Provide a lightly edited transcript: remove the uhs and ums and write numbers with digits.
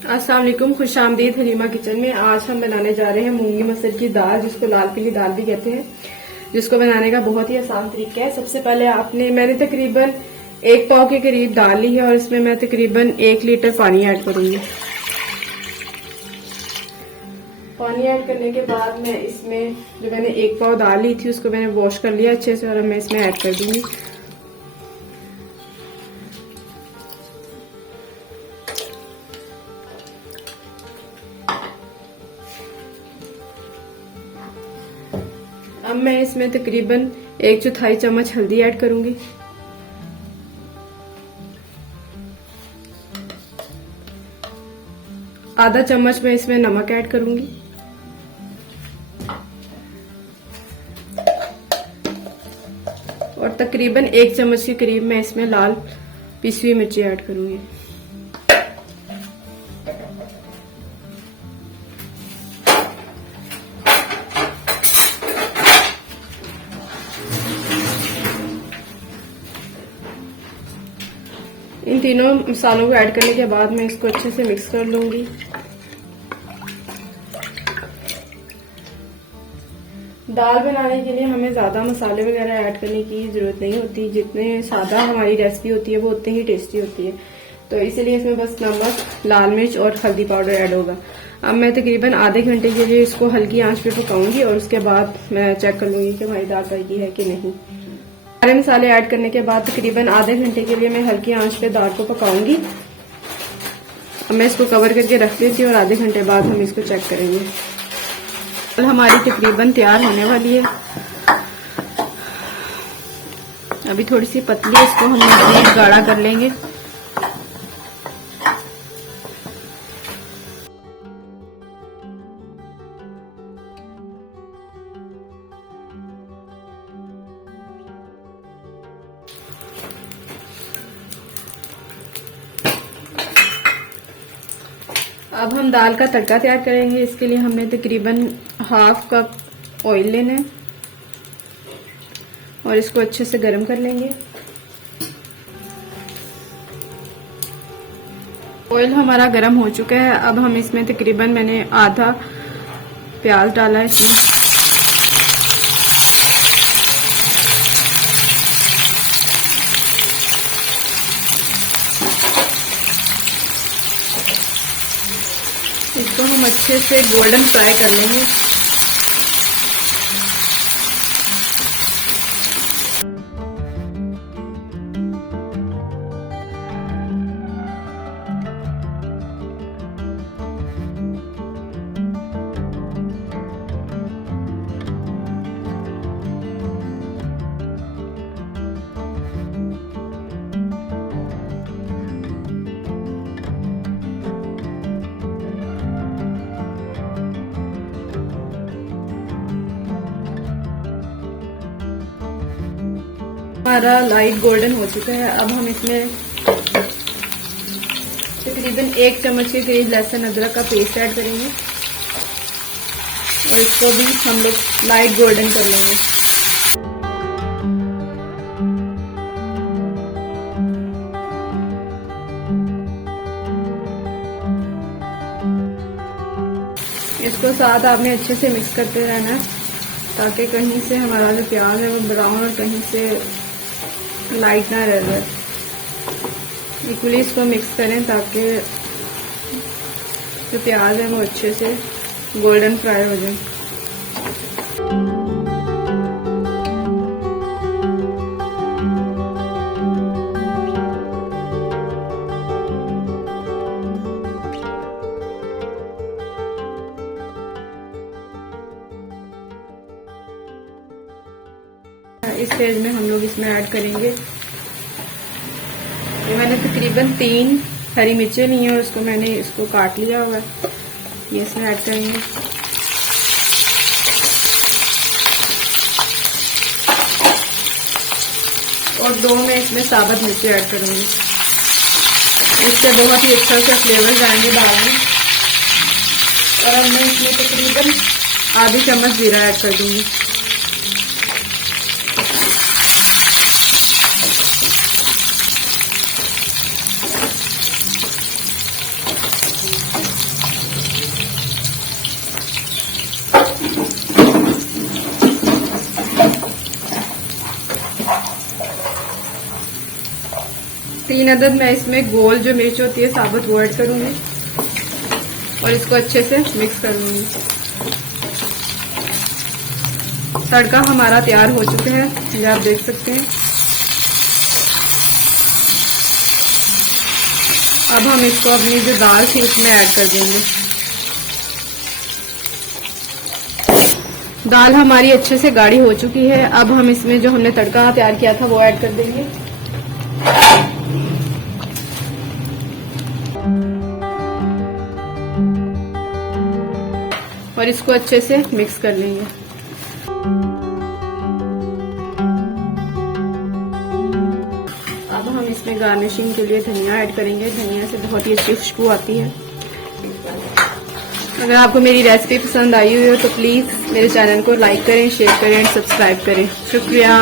अस्सलाम वालेकुम, खुश आमदीद हलीमा किचन में। आज हम बनाने जा रहे हैं मूंगी मसर की दाल, जिसको लाल पीली दाल भी कहते हैं, जिसको बनाने का बहुत ही आसान तरीका है। सबसे पहले मैंने तकरीबन 1 पाव के करीब दाल ली है और इसमें मैं तकरीबन 1 लीटर पानी ऐड करूंगी। पानी ऐड करने के बाद मैं इसमें जो मैंने 1 पाव दाल ली थी उसको मैंने वॉश कर लिया अच्छे से और मैं इसमें ऐड कर दूंगी। अब मैं इसमें तकरीबन 1/4 चम्मच हल्दी ऐड करूंगी। आधा चम्मच मैं इसमें नमक ऐड करूंगी। और तकरीबन 1 चम्मच के करीब मैं इसमें लाल पिसी हुई मिर्ची ऐड करूंगी। इन तीनों मसालों को ऐड करने के बाद मैं इसको अच्छे से मिक्स कर लूंगी। दाल बनाने के लिए हमें ज्यादा मसाले वगैरह ऐड करने की जरूरत नहीं होती, जितने सादा हमारी रेसिपी होती है वो उतनी ही टेस्टी होती है। तो इसीलिए इसमें बस नमक, लाल मिर्च और हल्दी पाउडर ऐड होगा। अब मैं तकरीबन आधे घंटे के लिए इसको हल्की आंच पे पकाऊंगी और उसके बाद मैं चेक कर लूंगी कि हमारी दाल पकी है कि नहीं। सारे मसाले ऐड करने के बाद तकरीबन आधे घंटे के लिए मैं हल्की आंच पे दाल को पकाऊंगी। अब मैं इसको कवर करके रख देती हूँ और आधे घंटे बाद हम इसको चेक करेंगे। दाल हमारी तकरीबन तैयार होने वाली है। अभी थोड़ी सी पतली है, इसको हम मजीद गाढ़ा कर लेंगे। अब हम दाल का तड़का तैयार करेंगे। इसके लिए हमने तकरीबन 1/2 कप ऑयल लेना है और इसको अच्छे से गर्म कर लेंगे। ऑयल हमारा गर्म हो चुका है। अब हम इसमें तकरीबन मैंने आधा प्याज डाला है इसमें। इसको हम अच्छे से गोल्डन फ्राई कर लेंगे। हमारा लाइट गोल्डन हो चुका है। अब हम इसमें तकरीबन 1 चम्मच के करीब लहसुन अदरक का पेस्ट ऐड करेंगे और इसको भी हम लोग लाइट गोल्डन कर लेंगे। इसको साथ आपने अच्छे से मिक्स करते रहना है ताकि कहीं से हमारा जो प्याज है वो ब्राउन और कहीं से लाइट ना रह जाए। इक्वली इसको मिक्स करें ताकि जो प्याज है वो अच्छे से गोल्डन फ्राई हो जाए। इस स्टेज में हम लोग इसमें ऐड करेंगे, मैंने तकरीबन 3 हरी मिर्चें ली हैं और उसको मैंने इसको काट लिया हुआ है, ये इसमें ऐड करेंगे। और 2 मैं इसमें साबुत मिर्ची ऐड करूंगी। इससे बहुत ही अच्छा सा फ्लेवर आएंगे दाल में। और अब मैं इसमें तकरीबन आधी चम्मच जीरा ऐड कर दूंगी। 3 अदद मैं इसमें गोल जो मिर्च होती है साबुत वो ऐड करूंगी और इसको अच्छे से मिक्स करूंगी। तड़का हमारा तैयार हो चुका है, ये आप देख सकते हैं। अब हम इसको अपनी जो दाल थी उसमें ऐड कर देंगे। दाल हमारी अच्छे से गाढ़ी हो चुकी है। अब हम इसमें जो हमने तड़का तैयार किया था वो ऐड कर देंगे। और इसको अच्छे से मिक्स कर लेंगे। अब हम इसमें गार्निशिंग के लिए धनिया ऐड करेंगे। धनिया से बहुत ही अच्छी खुशबू आती है। अगर आपको मेरी रेसिपी पसंद आई हुई हो तो प्लीज़ मेरे चैनल को लाइक करें, शेयर करें एंड सब्सक्राइब करें। शुक्रिया।